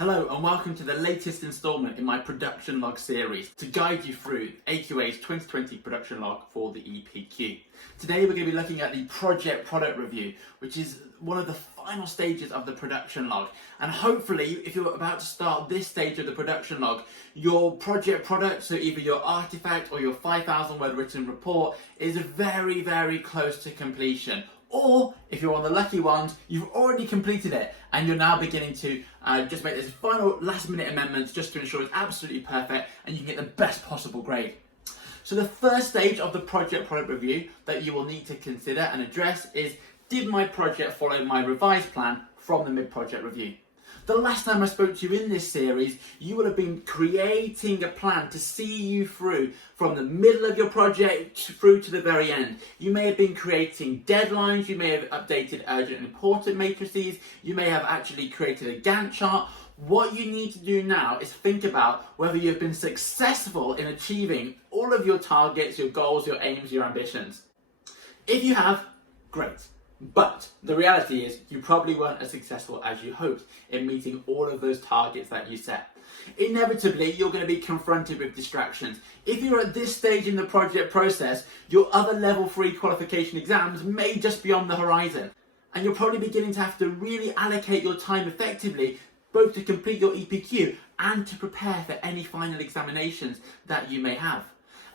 Hello and welcome to the latest instalment in my production log series to guide you through AQA's 2020 production log for the EPQ. Today we're going to be looking at the project product review, which is one of the final stages of the production log. And hopefully, if you're about to start this stage of the production log, your project product, so either your artifact or your 5,000 word written report, is very, very close to completion. Or, if you're one of the lucky ones, you've already completed it and you're now beginning to just make these final last minute amendments just to ensure it's absolutely perfect and you can get the best possible grade. So the first stage of the project product review that you will need to consider and address is, did my project follow my revised plan from the mid-project review? The last time I spoke to you in this series, you would have been creating a plan to see you through from the middle of your project through to the very end. You may have been creating deadlines, you may have updated urgent and important matrices, you may have actually created a Gantt chart. What you need to do now is think about whether you've been successful in achieving all of your targets, your goals, your aims, your ambitions. If you have, great. But the reality is you probably weren't as successful as you hoped in meeting all of those targets that you set. Inevitably, you're going to be confronted with distractions. If you're at this stage in the project process, your other level 3 qualification exams may just be on the horizon. And you're probably beginning to have to really allocate your time effectively, both to complete your EPQ and to prepare for any final examinations that you may have.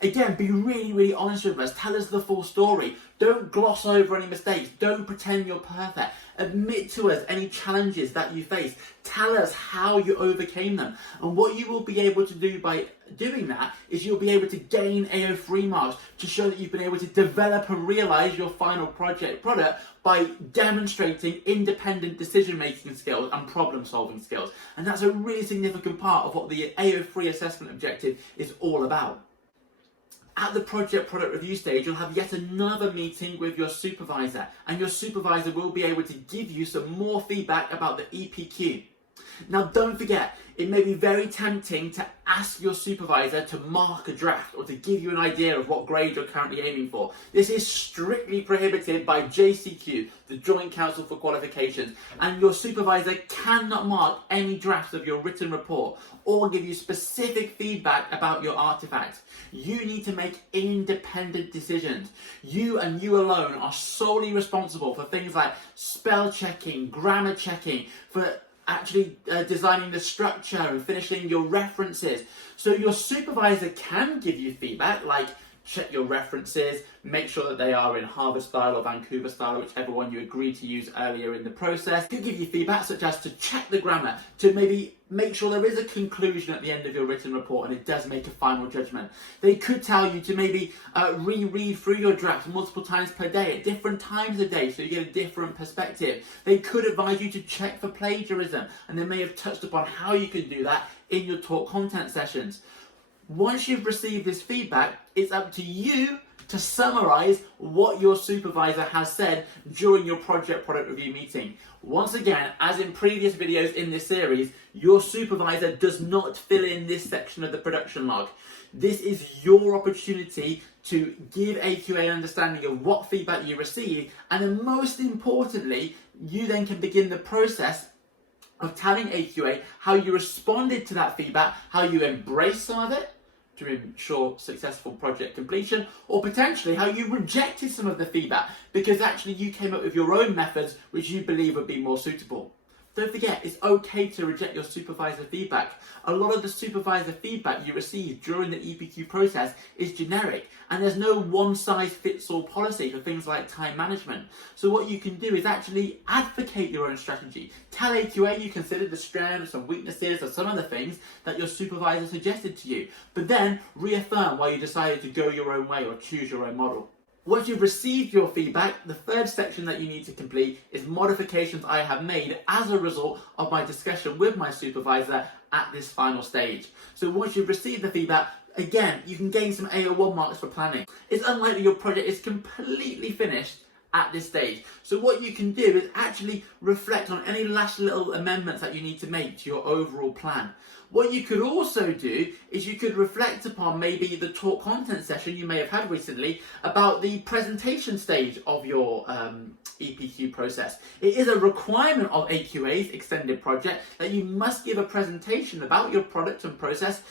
Again, be really honest with us. Tell us the full story. Don't gloss over any mistakes. Don't pretend you're perfect. Admit to us any challenges that you face. Tell us how you overcame them. And what you will be able to do by doing that is you'll be able to gain AO3 marks to show that you've been able to develop and realise your final project product by demonstrating independent decision-making skills and problem-solving skills. And that's a really significant part of what the AO3 assessment objective is all about. At the project product review stage, you'll have yet another meeting with your supervisor, and your supervisor will be able to give you some more feedback about the EPQ. Now, don't forget, it may be very tempting to ask your supervisor to mark a draft or to give you an idea of what grade you're currently aiming for. This is strictly prohibited by JCQ, the Joint Council for Qualifications, and your supervisor cannot mark any drafts of your written report or give you specific feedback about your artifact. You need to make independent decisions. You and you alone are solely responsible for things like spell checking, grammar checking, for actually designing the structure and finishing your references. So your supervisor can give you feedback like check your references, make sure that they are in Harvard style or Vancouver style, whichever one you agreed to use earlier in the process. Could give you feedback such as to check the grammar, to maybe make sure there is a conclusion at the end of your written report and it does make a final judgment. They could tell you to maybe reread through your drafts multiple times per day at different times a day so you get a different perspective. They could advise you to check for plagiarism, and they may have touched upon how you can do that in your talk content sessions. Once you've received this feedback, it's up to you to summarise what your supervisor has said during your project product review meeting. Once again, as in previous videos in this series, your supervisor does not fill in this section of the production log. This is your opportunity to give AQA an understanding of what feedback you received, and then most importantly, you then can begin the process of telling AQA how you responded to that feedback, how you embraced some of it to ensure successful project completion, or potentially how you rejected some of the feedback because actually you came up with your own methods which you believe would be more suitable. Don't forget, it's okay to reject your supervisor feedback. A lot of the supervisor feedback you receive during the EPQ process is generic, and there's no one-size-fits-all policy for things like time management. So what you can do is actually advocate your own strategy. Tell AQA you consider the strengths and weaknesses of some of the things that your supervisor suggested to you, but then reaffirm why you decided to go your own way or choose your own model. Once you've received your feedback, the third section that you need to complete is modifications I have made as a result of my discussion with my supervisor at this final stage. So once you've received the feedback, again, you can gain some AO1 marks for planning. It's unlikely your project is completely finished at this stage. So what you can do is actually reflect on any last little amendments that you need to make to your overall plan. What you could also do is you could reflect upon maybe the talk content session you may have had recently about the presentation stage of your EPQ process. It is a requirement of AQA's extended project that you must give a presentation about your product and process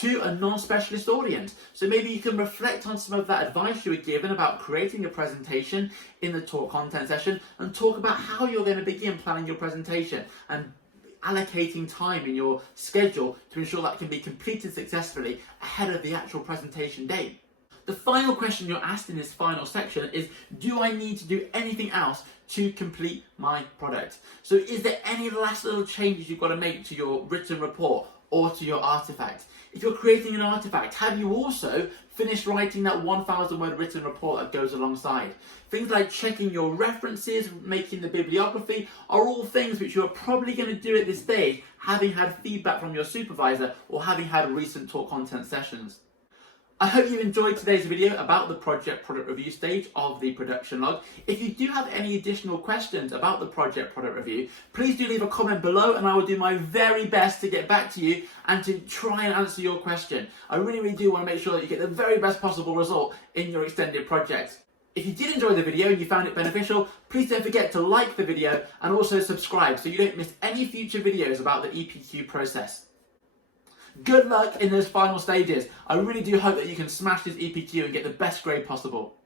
to a non-specialist audience. So maybe you can reflect on some of that advice you were given about creating a presentation in the talk content session and talk about how you're going to begin planning your presentation and allocating time in your schedule to ensure that can be completed successfully ahead of the actual presentation date. The final question you're asked in this final section is, do I need to do anything else to complete my product? So is there any last little changes you've got to make to your written report or to your artifact? If you're creating an artifact, have you also finished writing that 1,000 word written report that goes alongside? Things like checking your references, making the bibliography, are all things which you're probably going to do at this stage, having had feedback from your supervisor or having had recent talk content sessions. I hope you enjoyed today's video about the project product review stage of the production log. If you do have any additional questions about the project product review, please do leave a comment below and I will do my very best to get back to you and to try and answer your question. I really do want to make sure that you get the very best possible result in your extended project. If you did enjoy the video and you found it beneficial, please don't forget to like the video and also subscribe so you don't miss any future videos about the EPQ process. Good luck in those final stages. I really do hope that you can smash this EPQ and get the best grade possible.